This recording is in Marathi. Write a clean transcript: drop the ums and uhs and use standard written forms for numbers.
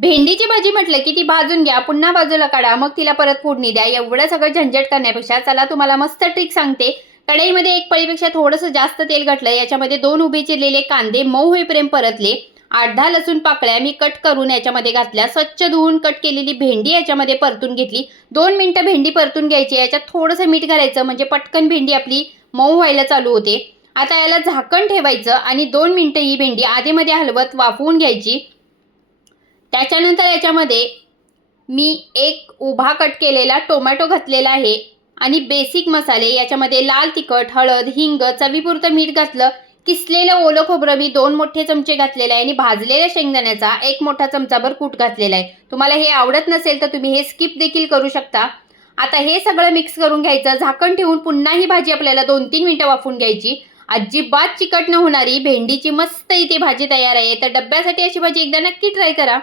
भेंडीची भाजी म्हटलं की ती भाजून घ्या, पुन्हा बाजूला काढा, मग तिला परत फोडणी द्या. एवढं सगळं झंझट करण्यापेक्षा चला तुम्हाला मस्त ट्रिक सांगते. कढईमध्ये एक पळीपेक्षा थोडंसं जास्त तेल घातलं. याच्यामध्ये 2 उभे चिरलेले कांदे मऊ होईपर्यंत परतले. 8-10 लसूण पाकळ्या मी कट करून याच्यामध्ये घातल्या. स्वच्छ धुवून कट केलेली भेंडी याच्यामध्ये परतून घेतली. 2 मिनिटं भेंडी परतून घ्यायची. याच्यात थोडंसं मीठ घालायचं म्हणजे पटकन भेंडी आपली मऊ व्हायला चालू होते. आता याला झाकण ठेवायचं आणि 2 मिनिटं ही भेंडी आधीमध्ये हलवत वाफवून घ्यायची. त्याच्यानंतर याच्यामध्ये मी एक उभा कट केलेला टोमॅटो घातलेला आहे आणि बेसिक मसाले याच्यामध्ये लाल तिखट, हळद, हिंग, चवीपुरतं मीठ घातलं. किसलेलं ओलं खोबरं मी 2 मोठे चमचे घातलेलं आहे आणि भाजलेल्या शेंगदाण्याचा 1 मोठा चमचाभर कूट घातलेला आहे. तुम्हाला हे आवडत नसेल तर तुम्ही हे स्किप देखील करू शकता. आता हे सगळं मिक्स करून घ्यायचं. झाकण ठेवून पुन्हा ही भाजी आपल्याला 2-3 मिनिटं वाफवून घ्यायची. अजिबात चिकट न होणारी भेंडीची मस्त इथे भाजी तयार आहे. तर डब्यासाठी अशी भाजी एकदा नक्की ट्राय करा.